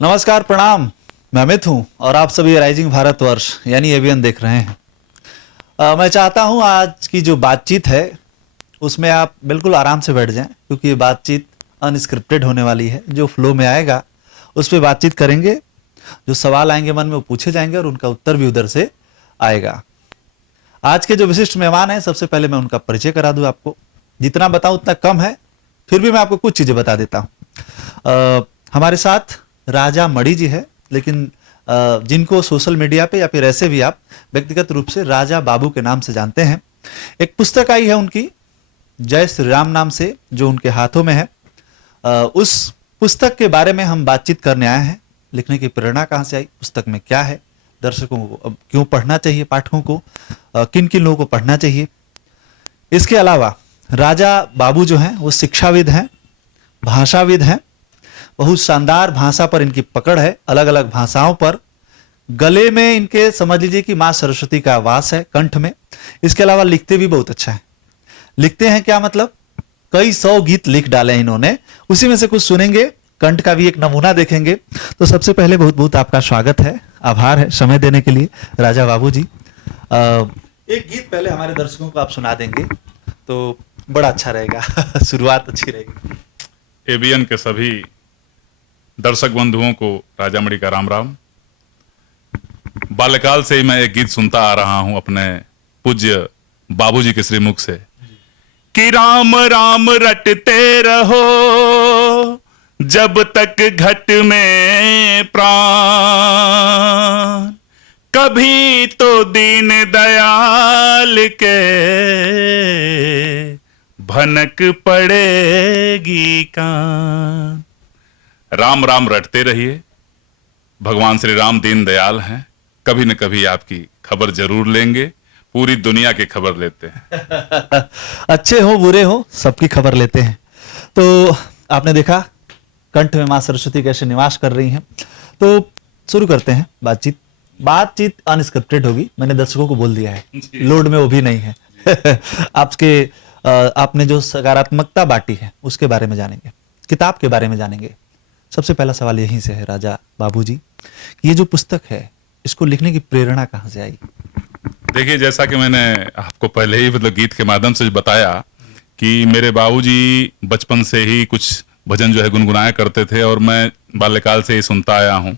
नमस्कार, प्रणाम। मैं अमित हूं और आप सभी राइजिंग भारतवर्ष यानी एबीएन देख रहे हैं। मैं चाहता हूं आज की जो बातचीत है उसमें आप बिल्कुल आराम से बैठ जाएं, क्योंकि ये बातचीत अनस्क्रिप्टेड होने वाली है। जो फ्लो में आएगा उस पर बातचीत करेंगे, जो सवाल आएंगे मन में वो पूछे जाएंगे और उनका उत्तर भी उधर से आएगा। आज के जो विशिष्ट मेहमान हैं, सबसे पहले मैं उनका परिचय करा दूं आपको। जितना बताऊं उतना कम है, फिर भी मैं आपको कुछ चीजें बता देता हूं। हमारे साथ राजा मणि जी है, लेकिन जिनको सोशल मीडिया पे या फिर ऐसे भी आप व्यक्तिगत रूप से राजा बाबू के नाम से जानते हैं। एक पुस्तक आई है उनकी जय श्री राम नाम से, जो उनके हाथों में है। उस पुस्तक के बारे में हम बातचीत करने आए हैं। लिखने की प्रेरणा कहाँ से आई, पुस्तक में क्या है, दर्शकों को अब क्यों पढ़ना चाहिए, पाठकों को किन किन लोगों को पढ़ना चाहिए। इसके अलावा राजा बाबू जो हैं वो शिक्षाविद हैं, भाषाविद हैं। बहुत शानदार भाषा पर इनकी पकड़ है, अलग अलग भाषाओं पर। गले में इनके समझ लीजिए कि माँ सरस्वती का वास है, कंठ में। इसके अलावा लिखते भी बहुत अच्छा है। लिखते हैं क्या मतलब, कई 100 गीत लिख डाले हैं इन्होंने। उसी में से कुछ सुनेंगे, कंठ का भी एक नमूना देखेंगे। तो सबसे पहले बहुत बहुत आपका स्वागत है, आभार है समय देने के लिए राजा बाबू जी। एक गीत पहले हमारे दर्शकों को आप सुना देंगे तो बड़ा अच्छा रहेगा। शुरुआत अच्छी रहेगी। एबीएन के सभी दर्शक बंधुओं को राजा मणि का राम राम। बाल्यकाल से ही मैं एक गीत सुनता आ रहा हूं अपने पूज्य बाबूजी के श्रीमुख से कि राम राम रटते रहो जब तक घट में प्राण, कभी तो दीन दयाल के भनक पड़ेगी कान। राम राम रटते रहिए। भगवान श्री राम दीन दयाल हैं, कभी न कभी आपकी खबर जरूर लेंगे। पूरी दुनिया की खबर लेते हैं। अच्छे हो बुरे हो सबकी खबर लेते हैं। तो आपने देखा कंठ में मां सरस्वती कैसे निवास कर रही हैं। तो शुरू करते हैं बातचीत। बातचीत अनस्क्रिप्टेड होगी, मैंने दर्शकों को बोल दिया है, लोड में वो भी नहीं है। आपने जो सकारात्मकता बांटी है उसके बारे में जानेंगे, किताब के बारे में जानेंगे। सबसे पहला सवाल यहीं से है राजा बाबू जी, ये जो पुस्तक है इसको लिखने की प्रेरणा कहाँ से आई? देखिए, जैसा कि मैंने आपको पहले ही मतलब गीत के माध्यम से बताया कि मेरे बाबूजी बचपन से ही कुछ भजन जो है गुनगुनाया करते थे और मैं बाल्यकाल से ही सुनता आया हूं।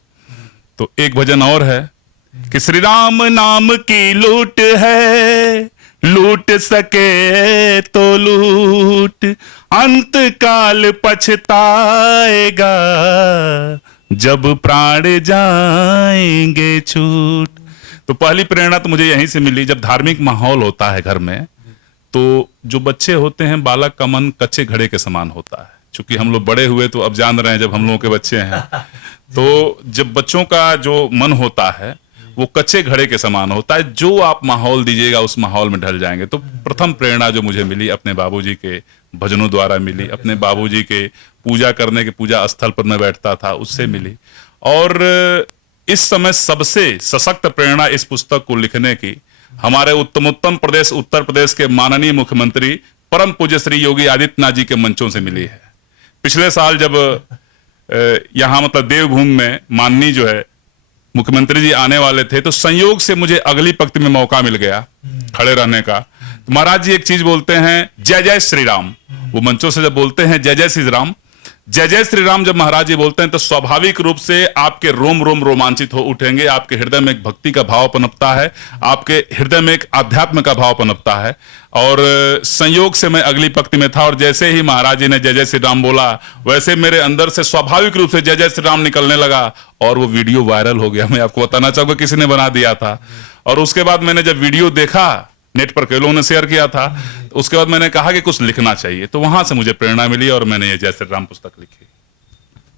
तो एक भजन और है कि श्री राम नाम की लूट है, लूट सके तो लूट, अंत काल पछताएगा जब प्राण जाएंगे छूट। तो पहली प्रेरणा तो मुझे यहीं से मिली। जब धार्मिक माहौल होता है घर में तो जो बच्चे होते हैं, बालक का मन कच्चे घड़े के समान होता है। चूंकि हम लोग बड़े हुए तो अब जान रहे हैं, जब हम लोगों के बच्चे हैं तो जब बच्चों का जो मन होता है वो कच्चे घड़े के समान होता है। जो आप माहौल दीजिएगा उस माहौल में ढल जाएंगे। तो प्रथम प्रेरणा जो मुझे मिली अपने बाबूजी के भजनों द्वारा मिली, अपने बाबूजी के पूजा करने के पूजा स्थल पर मैं बैठता था उससे मिली। और इस समय सबसे सशक्त प्रेरणा इस पुस्तक को लिखने की हमारे उत्तमोत्तम प्रदेश उत्तर प्रदेश के माननीय मुख्यमंत्री परम पूज्य श्री योगी आदित्यनाथ जी के मंचों से मिली है। पिछले साल जब यहाँ मतलब देवभूमि में माननीय जो है मुख्यमंत्री जी आने वाले थे, तो संयोग से मुझे अगली पंक्ति में मौका मिल गया खड़े रहने का। तो महाराज जी एक चीज बोलते हैं, जय जय श्री राम। वो मंचों से जब बोलते हैं जय जय श्री राम, जय जय श्री राम जब महाराज जी बोलते हैं तो स्वाभाविक रूप से आपके रोम रोम रोमांचित हो उठेंगे। आपके हृदय में एक भक्ति का भाव पनपता है, आपके हृदय में एक आध्यात्म का भाव पनपता है। और संयोग से मैं अगली पंक्ति में था और जैसे ही महाराज जी ने जय जय श्री राम बोला, वैसे मेरे अंदर से स्वाभाविक रूप से जय जय श्री राम निकलने लगा और वो वीडियो वायरल हो गया। मैं आपको बताना चाहूंगा, किसी ने बना दिया था। और उसके बाद मैंने जब वीडियो देखा, नेट पर कई लोगों ने शेयर किया था, उसके बाद मैंने कहा कि कुछ लिखना चाहिए। तो वहां से मुझे प्रेरणा मिली और मैंने ये जय श्री राम पुस्तक लिखी।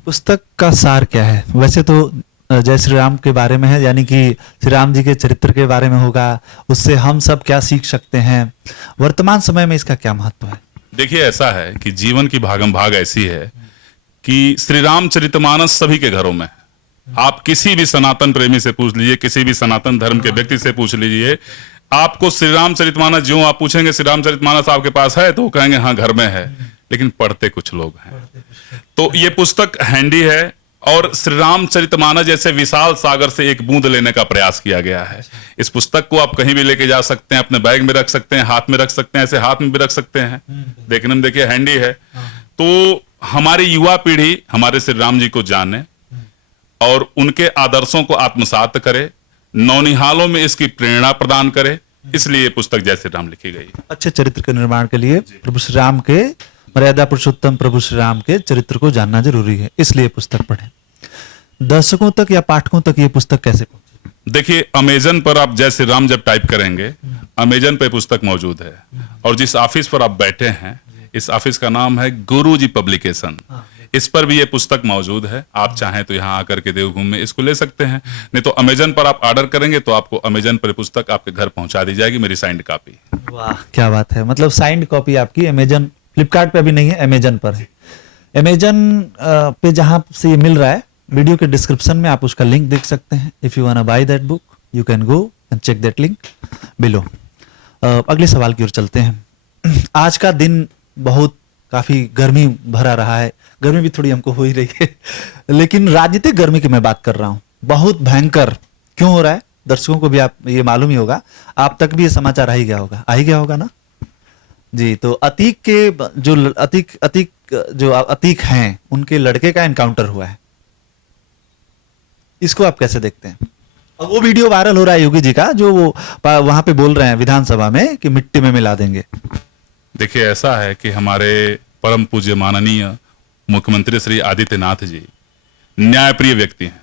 पुस्तक का सार क्या है? वैसे तो जय श्री राम के बारे में है, यानी कि श्री राम जी के चरित्र के बारे में होगा, उससे हम सब क्या सीख सकते हैं, वर्तमान समय में इसका क्या महत्व है? देखिए, ऐसा है कि जीवन की भागम भाग ऐसी है कि श्री रामचरितमानस सभी के घरों में। आप किसी भी सनातन प्रेमी से पूछ लीजिए, किसी भी सनातन धर्म के व्यक्ति से पूछ लीजिए, आपको श्री रामचरितमानस जो आप पूछेंगे श्री रामचरितमानस आपके पास है, तो वो कहेंगे हाँ घर में है, लेकिन पढ़ते कुछ लोग हैं। तो ये पुस्तक हैंडी है, और श्री रामचरितमानस जैसे विशाल सागर से एक बूंद लेने का प्रयास किया गया है। इस पुस्तक को आप कहीं भी लेके जा सकते हैं, अपने बैग में रख सकते हैं, हाथ में रख सकते हैं, ऐसे हाथ में भी रख सकते हैं। देखने में देखिए हैंडी है। तो हमारी युवा पीढ़ी हमारे श्री राम जी को जाने और उनके आदर्शों को आत्मसात करे, नौनिहालों में इसकी प्रेरणा प्रदान करे, इसलिए ये पुस्तक जय श्री राम लिखी गई। अच्छे चरित्र के निर्माण के लिए प्रभु श्री राम के, मर्यादा पुरुषोत्तम प्रभु श्री राम के चरित्र को जानना जरूरी है, इसलिए पुस्तक पढ़ें। दर्शकों तक या पाठकों तक ये पुस्तक कैसे पहुंचे? देखिए, अमेजन पर आप जय श्री राम जब टाइप करेंगे, अमेजन पे पुस्तक मौजूद है। और जिस ऑफिस पर आप बैठे हैं, इस ऑफिस का नाम है गुरुजी पब्लिकेशन। इस पर भी ये पुस्तक मौजूद है। आप चाहें तो यहाँ आकर के देवभूमि में इसको ले सकते हैं, नहीं तो अमेजन पर आप ऑर्डर करेंगे तो आपको अमेजन पर पुस्तक आपके घर पहुंचा दी जाएगी, मेरी साइंड कॉपी। वाह, क्या बात है। मतलब साइंड कॉपी आपकी अमेजन, फ्लिपकार्ट पे अभी नहीं है, अमेजन पर है। अमेजन पे जहां से ये मिल रहा है, वीडियो के डिस्क्रिप्शन में आप उसका लिंक देख सकते हैं। If you want buy that book you can go and check that link below. अगले सवाल की ओर चलते हैं। आज का दिन बहुत काफी गर्मी भरा रहा है, गर्मी भी थोड़ी हमको हो ही रही है, लेकिन राजनीतिक गर्मी की मैं बात कर रहा हूं। बहुत भयंकर क्यों हो रहा है, दर्शकों को भी आप ये मालूम ही होगा, आप तक भी ये समाचार आ ही गया होगा ना जी। तो अतीक के जो अतीक हैं, उनके लड़के का एनकाउंटर हुआ है, इसको आप कैसे देखते हैं? और वो वीडियो वायरल हो रहा है योगी जी का, जो वो वहां पे बोल रहे हैं विधानसभा में कि मिट्टी में मिला देंगे। देखिए, ऐसा है कि हमारे परम पूज्य माननीय मुख्यमंत्री श्री आदित्यनाथ जी न्यायप्रिय व्यक्ति हैं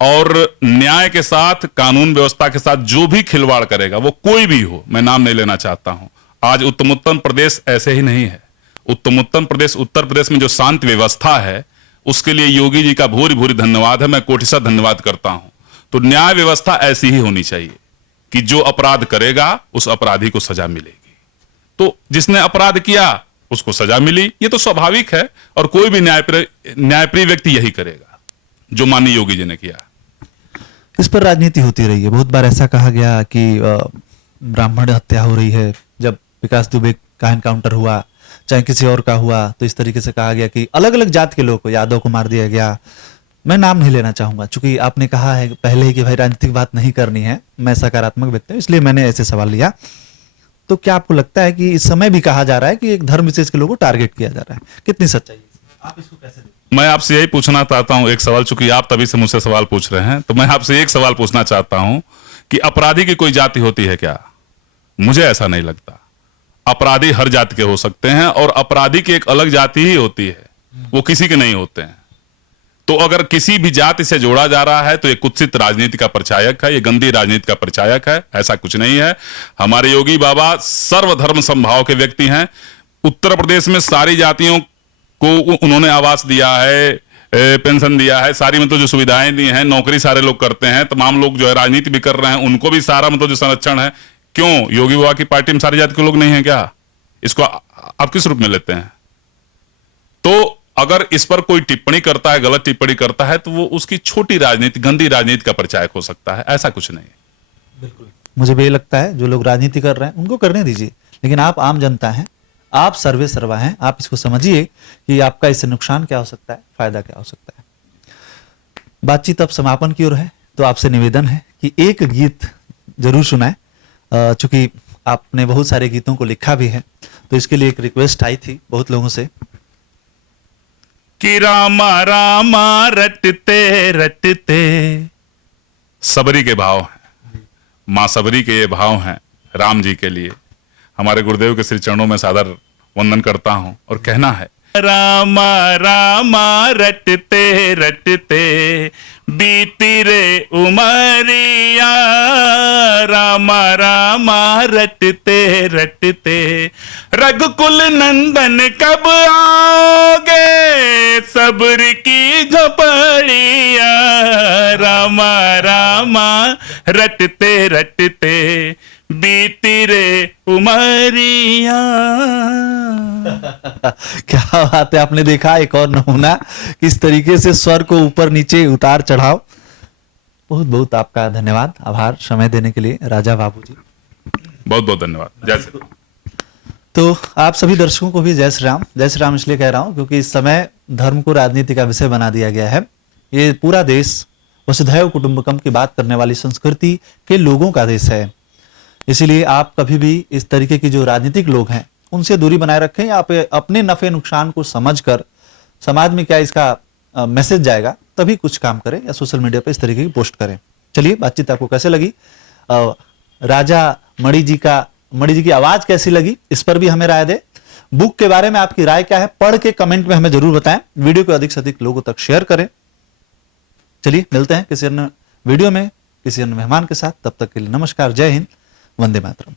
और न्याय के साथ, कानून व्यवस्था के साथ जो भी खिलवाड़ करेगा, वो कोई भी हो, मैं नाम नहीं लेना चाहता हूं। आज उत्तमोत्तम प्रदेश ऐसे ही नहीं है। उत्तमोत्तम प्रदेश उत्तर प्रदेश में जो शांति व्यवस्था है, उसके लिए योगी जी का भूरि भूरि धन्यवाद है, मैं कोटिशः धन्यवाद करता हूं। तो न्याय व्यवस्था ऐसी ही होनी चाहिए कि जो अपराध करेगा उस अपराधी को सजा मिलेगी। तो जिसने अपराध किया उसको सजा मिली, ये तो स्वाभाविक है, और कोई भी न्यायप्रिय व्यक्ति यही करेगा जो माननीय योगी जी ने किया। इस पर राजनीति होती रही है। बहुत बार ऐसा कहा गया कि ब्राह्मण हत्या हो रही है। जब विकास दुबे का एनकाउंटर हुआ, चाहे किसी और का हुआ, तो इस तरीके से कहा गया कि अलग अलग जात के लोगों को, यादव को मार दिया गया। मैं नाम नहीं लेना चाहूंगा, चूंकि आपने कहा है पहले ही कि भाई राजनीतिक बात नहीं करनी है, मैं सकारात्मक व्यक्ति हूं, इसलिए मैंने ऐसे सवाल लिया। तो क्या आपको लगता है कि इस समय भी कहा जा रहा है कि एक धर्म विशेष के लोगों को टारगेट किया जा रहा है? कितनी सच्चाई है, आप इसको कैसे देखते हैं? मैं आपसे यही पूछना चाहता हूं एक सवाल, चूंकि आप तभी से मुझसे सवाल पूछ रहे हैं, तो मैं आपसे एक सवाल पूछना चाहता हूं कि अपराधी की कोई जाति होती है क्या? मुझे ऐसा नहीं लगता। अपराधी हर जाति के हो सकते हैं, और अपराधी की एक अलग जाति ही होती है, वो किसी के नहीं होते हैं। तो अगर किसी भी जाति से जोड़ा जा रहा है तो ये कुत्सित राजनीति का प्रचायक है, ये गंदी राजनीति का प्रचायक है। ऐसा कुछ नहीं है। हमारे योगी बाबा सर्वधर्म समभाव के व्यक्ति हैं। उत्तर प्रदेश में सारी जातियों को उन्होंने आवास दिया है, पेंशन दिया है, सारी मतलब जो सुविधाएं दी हैं, नौकरी सारे लोग करते हैं, तमाम लोग जो है राजनीति भी कर रहे हैं, उनको भी सारा मतलब जो संरक्षण है। क्यों योगी बाबा की पार्टी में सारी जाति के लोग नहीं है क्या? इसको आप किस रूप में लेते हैं? तो अगर इस पर कोई टिप्पणी करता है, गलत टिप्पणी करता है, तो वो उसकी छोटी राजनीति, गंदी राजनीति का प्रचायक हो सकता है। ऐसा कुछ नहीं। बिल्कुल, मुझे भी लगता है जो लोग राजनीति कर रहे हैं उनको करने दीजिए, लेकिन आप आम जनता हैं, आप सर्वे सर्वा हैं, आप इसको समझिए कि आपका इससे नुकसान क्या हो सकता है, फायदा क्या हो सकता है। बातचीत अब समापन की ओर है, तो आपसे निवेदन है कि एक गीत जरूर सुनाएं। चूंकि आपने बहुत सारे गीतों को लिखा भी है, तो इसके लिए एक रिक्वेस्ट आई थी बहुत लोगों से कि रामा रामा रटते रटते, सबरी के भाव हैं, मां सबरी के ये भाव हैं राम जी के लिए। हमारे गुरुदेव के श्री चरणों में सादर वंदन करता हूं और कहना है, रामा रामा रटते रटते बीती रे उमरिया, रामा रामा रटते रटते रघुकुल नंदन कब आओगे, सब्र की झोपड़िया, रामा रामा रटते रटते बीती रे उमरिया। क्या बात है, आपने देखा एक और नमूना किस तरीके से स्वर को ऊपर नीचे उतार चढ़ाव। बहुत बहुत आपका धन्यवाद, आभार समय देने के लिए राजा बाबू जी। बहुत बहुत धन्यवाद। जय श्री राम। तो आप सभी दर्शकों को भी जय श्री राम। जय श्री राम इसलिए कह रहा हूं क्योंकि इस समय धर्म को राजनीति का विषय बना दिया गया है। ये पूरा देश वसुधैव कुटुंबकम की बात करने वाली संस्कृति के लोगों का देश है। इसीलिए आप कभी भी इस तरीके की जो राजनीतिक लोग हैं उनसे दूरी बनाए रखें। आप अपने नफे नुकसान को समझकर समाज में क्या इसका मैसेज जाएगा तभी कुछ काम करें या सोशल मीडिया पर इस तरीके की पोस्ट करें। चलिए, बातचीत आपको कैसे लगी, राजा मणि जी की आवाज कैसी लगी, इस पर भी हमें राय दे। बुक के बारे में आपकी राय क्या है, पढ़ के कमेंट में हमें जरूर बताएं। वीडियो को अधिक से अधिक लोगों तक शेयर करें। चलिए, मिलते हैं किसी अन्य वीडियो में किसी अन्य मेहमान के साथ। तब तक के लिए नमस्कार, जय हिंद, वंदे मातरम।